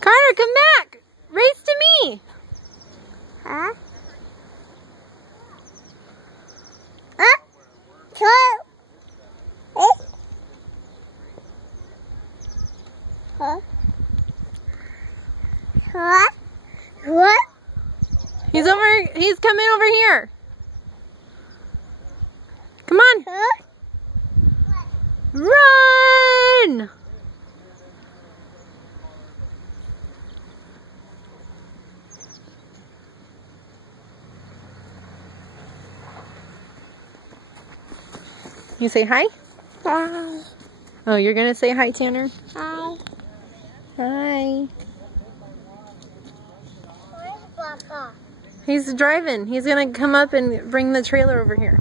Carter, come back! Race to me! He's coming over here. Come on. Run! You say hi? Hi. Oh, you're gonna say hi, Tanner? Hi. Hi. Where's Papa? He's driving. He's gonna come up and bring the trailer over here.